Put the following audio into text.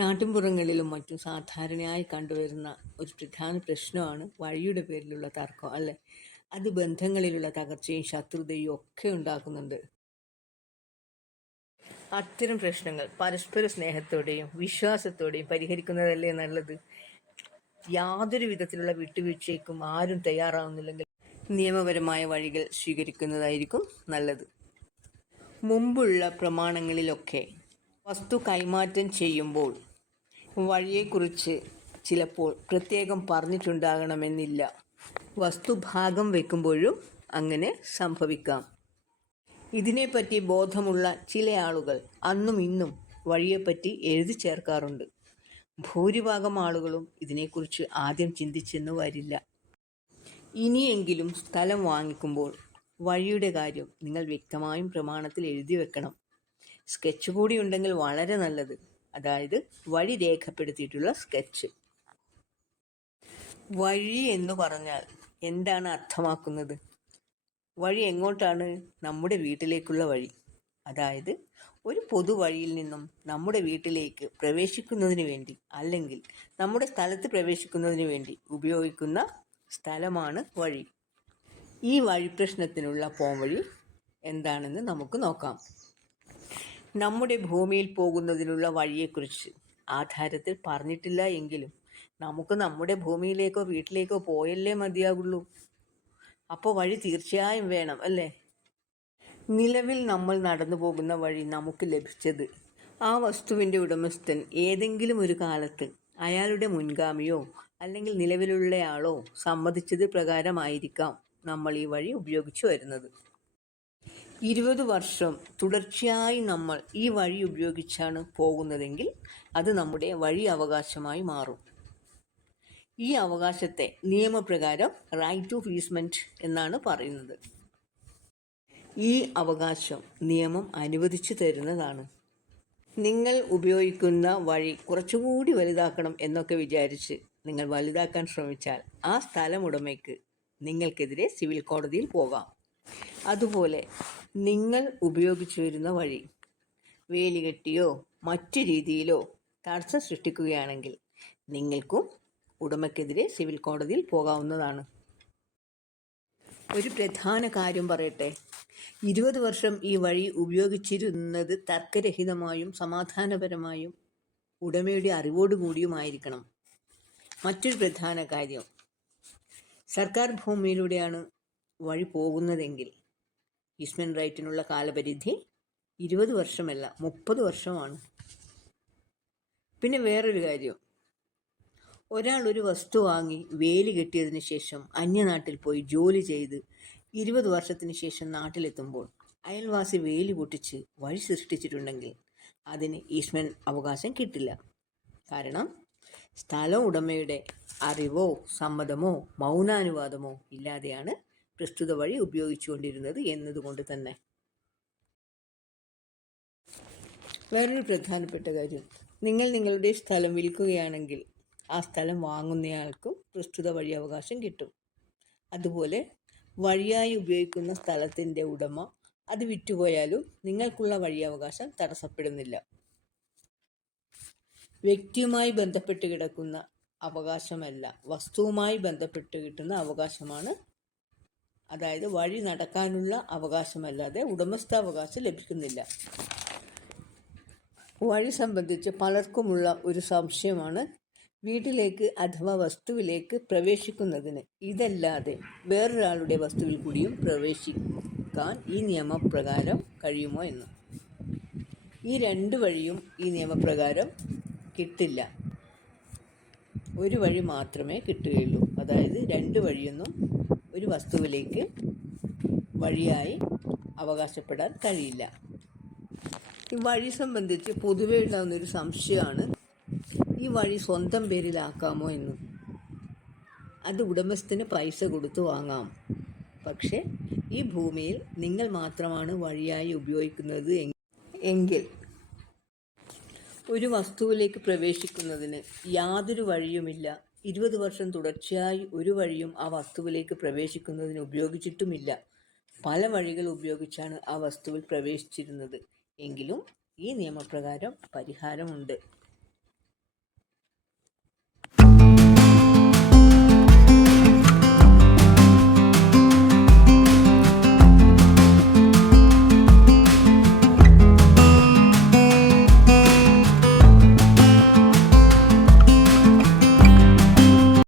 നാട്ടിൻപുറങ്ങളിലും മറ്റും സാധാരണയായി കണ്ടുവരുന്ന ഒരു പ്രധാന പ്രശ്നമാണ് വഴിയുടെ പേരിലുള്ള തർക്കം, അല്ലേ? അത് ബന്ധങ്ങളിലുള്ള തകർച്ചയും ശത്രുതയും ഒക്കെ ഉണ്ടാക്കുന്നുണ്ട്. അത്തരം പ്രശ്നങ്ങൾ പരസ്പര സ്നേഹത്തോടെയും വിശ്വാസത്തോടെയും പരിഹരിക്കുന്നതല്ലേ നല്ലത്. യാതൊരു വിധത്തിലുള്ള വിട്ടുവീഴ്ചയ്ക്കും ആരും തയ്യാറാവുന്നില്ലെങ്കിൽ നിയമപരമായ വഴികൾ സ്വീകരിക്കുന്നതായിരിക്കും നല്ലത്. മുമ്പുള്ള പ്രമാണങ്ങളിലൊക്കെ വസ്തു കൈമാറ്റം ചെയ്യുമ്പോൾ വഴിയെക്കുറിച്ച് ചിലപ്പോൾ പ്രത്യേകം പറഞ്ഞിട്ടുണ്ടാകണമെന്നില്ല. വസ്തു ഭാഗം വയ്ക്കുമ്പോഴും അങ്ങനെ സംഭവിക്കാം. ഇതിനെപ്പറ്റി ബോധമുള്ള ചില ആളുകൾ അന്നും ഇന്നും വഴിയെപ്പറ്റി എഴുതി ചേർക്കാറുണ്ട്. ഭൂരിഭാഗം ആളുകളും ഇതിനെക്കുറിച്ച് ആദ്യം ചിന്തിച്ചെന്ന് വരില്ല. ഇനിയെങ്കിലും സ്ഥലം വാങ്ങിക്കുമ്പോൾ വഴിയുടെ കാര്യം നിങ്ങൾ വ്യക്തമായും പ്രമാണത്തിൽ എഴുതി വെക്കണം. സ്കെച്ച് കൂടി ഉണ്ടെങ്കിൽ വളരെ നല്ലത്. അതായത് വഴി രേഖപ്പെടുത്തിയിട്ടുള്ള സ്കെച്ച്. വഴി എന്ന് പറഞ്ഞാൽ എന്താണ് അർത്ഥമാക്കുന്നത്? വഴി എങ്ങോട്ടാണ്? നമ്മുടെ വീട്ടിലേക്കുള്ള വഴി. അതായത് ഒരു പൊതുവഴിയിൽ നിന്നും നമ്മുടെ വീട്ടിലേക്ക് പ്രവേശിക്കുന്നതിന് വേണ്ടി അല്ലെങ്കിൽ നമ്മുടെ സ്ഥലത്ത് പ്രവേശിക്കുന്നതിന് വേണ്ടി ഉപയോഗിക്കുന്ന സ്ഥലമാണ് വഴി. ഈ വഴി പ്രശ്നത്തിനുള്ള പോംവഴി എന്താണെന്ന് നമുക്ക് നോക്കാം. നമ്മുടെ ഭൂമിയിൽ പോകുന്നതിനുള്ള വഴിയെക്കുറിച്ച് ആധാരത്തിൽ പറഞ്ഞിട്ടില്ല എങ്കിലും നമുക്ക് നമ്മുടെ ഭൂമിയിലേക്കോ വീട്ടിലേക്കോ പോയല്ലേ മതിയാകുള്ളൂ. അപ്പോൾ വഴി തീർച്ചയായും വേണം, അല്ലേ? നിലവിൽ നമ്മൾ നടന്നു പോകുന്ന വഴി നമുക്ക് ലഭിച്ചത് ആ വസ്തുവിൻ്റെ ഉടമസ്ഥൻ ഏതെങ്കിലും ഒരു കാലത്ത് അയാളുടെ മുൻഗാമിയോ അല്ലെങ്കിൽ നിലവിലുള്ളയാളോ സമ്മതിച്ചത് പ്രകാരമായിരിക്കാം നമ്മൾ ഈ വഴി ഉപയോഗിച്ചു വരുന്നത്. 20 വർഷം തുടർച്ചയായി നമ്മൾ ഈ വഴി ഉപയോഗിച്ചാണ് പോകുന്നതെങ്കിൽ അത് നമ്മുടെ വഴി അവകാശമായി മാറും. ഈ അവകാശത്തെ നിയമപ്രകാരം റൈറ്റ് ഓഫ് ഈസ്മെൻറ്റ് എന്നാണ് പറയുന്നത്. ഈ അവകാശം നിയമം അനുവദിച്ചു തരുന്നതാണ്. നിങ്ങൾ ഉപയോഗിക്കുന്ന വഴി കുറച്ചുകൂടി വലുതാക്കണം എന്നൊക്കെ വിചാരിച്ച് നിങ്ങൾ വലുതാക്കാൻ ശ്രമിച്ചാൽ ആ സ്ഥലം ഉടമയ്ക്ക് നിങ്ങൾക്കെതിരെ സിവിൽ കോടതിയിൽ പോകാം. അതുപോലെ നിങ്ങൾ ഉപയോഗിച്ചു വരുന്ന വഴി വേലി കെട്ടിയോ മറ്റു രീതിയിലോ തടസ്സം സൃഷ്ടിക്കുകയാണെങ്കിൽ നിങ്ങൾക്കും ഉടമയ്ക്കെതിരെ സിവിൽ കോടതിയിൽ പോകാവുന്നതാണ്. ഒരു പ്രധാന കാര്യം പറയട്ടെ. 20 വർഷം ഈ വഴി ഉപയോഗിച്ചിരുന്നത് തർക്കരഹിതമായും സമാധാനപരമായും ഉടമയുടെ അറിവോടുകൂടിയുമായിരിക്കണം. മറ്റൊരു പ്രധാന കാര്യം, സർക്കാർ ഭൂമിയിലൂടെയാണ് വഴി പോകുന്നതെങ്കിൽ ഈസ്മെന്റ് റൈറ്റിനുള്ള കാലപരിധി 20 വർഷമല്ല 30 വർഷമാണ്. പിന്നെ വേറൊരു കാര്യം, ഒരാൾ ഒരു വസ്തു വാങ്ങി വേലി കെട്ടിയതിന് ശേഷം അന്യനാട്ടിൽ പോയി ജോലി ചെയ്ത് 20 വർഷത്തിന് ശേഷം നാട്ടിലെത്തുമ്പോൾ അയൽവാസി വേലി പൊട്ടിച്ച് വഴി സൃഷ്ടിച്ചിട്ടുണ്ടെങ്കിൽ അതിന് ഈസ്മെന്റ് അവകാശം കിട്ടില്ല. കാരണം സ്ഥല ഉടമയുടെ അറിവോ സമ്മതമോ മൗനാനുവാദമോ ഇല്ലാതെയാണ് പ്രസ്തുത വഴി ഉപയോഗിച്ചുകൊണ്ടിരുന്നത് എന്നതുകൊണ്ട് തന്നെ. വേറൊരു പ്രധാനപ്പെട്ട കാര്യം, നിങ്ങൾ നിങ്ങളുടെ സ്ഥലം വിൽക്കുകയാണെങ്കിൽ ആ സ്ഥലം വാങ്ങുന്നയാൾക്കും പ്രസ്തുത വഴി അവകാശം കിട്ടും. അതുപോലെ വഴിയായി ഉപയോഗിക്കുന്ന സ്ഥലത്തിൻ്റെ ഉടമ അത് വിറ്റുപോയാലും നിങ്ങൾക്കുള്ള വഴി അവകാശം തടസ്സപ്പെടുന്നില്ല. വ്യക്തിയുമായി ബന്ധപ്പെട്ട് കിടക്കുന്ന അവകാശമല്ല, വസ്തുവുമായി ബന്ധപ്പെട്ട് കിട്ടുന്ന അവകാശമാണ്. അതായത് വഴി നടക്കാനുള്ള അവകാശമല്ലാതെ ഉടമസ്ഥാവകാശം ലഭിക്കുന്നില്ല. വഴി സംബന്ധിച്ച് പലർക്കുമുള്ള ഒരു സംശയമാണ് വീട്ടിലേക്ക് അഥവാ വസ്തുവിലേക്ക് പ്രവേശിക്കുന്നതിന് ഇതല്ലാതെ വേറൊരാളുടെ വസ്തുവിൽ കൂടിയും പ്രവേശിക്കാൻ ഈ നിയമപ്രകാരം കഴിയുമോ എന്ന്. ഈ 2 വഴിയും ഈ നിയമപ്രകാരം കിട്ടില്ല. ഒരു വഴി മാത്രമേ കിട്ടുകയുള്ളൂ. അതായത് 2 വഴിയൊന്നും ഒരു വസ്തുവിലേക്ക് വഴിയായി അവകാശപ്പെടാൻ കഴിയില്ല. ഈ വഴി സംബന്ധിച്ച് പൊതുവെ ഉണ്ടാകുന്നൊരു സംശയമാണ് ഈ വഴി സ്വന്തം പേരിലാക്കാമോ എന്ന്. അത് ഉടമസ്ഥന് പൈസ കൊടുത്ത് വാങ്ങാം. പക്ഷേ ഈ ഭൂമിയിൽ നിങ്ങൾ മാത്രമാണ് വഴിയായി ഉപയോഗിക്കുന്നത് എങ്കിൽ ഒരു വസ്തുവിലേക്ക് പ്രവേശിക്കുന്നതിന് യാതൊരു വഴിയുമില്ല. 20 വർഷം തുടർച്ചയായി ഒരു വഴിയും ആ വസ്തുവിലേക്ക് പ്രവേശിക്കുന്നതിന് ഉപയോഗിച്ചിട്ടുമില്ല. പല വഴികൾ ഉപയോഗിച്ചാണ് ആ വസ്തുവിൽ പ്രവേശിച്ചിരുന്നത്. എങ്കിലും ഈ നിയമപ്രകാരം പരിഹാരമുണ്ട്.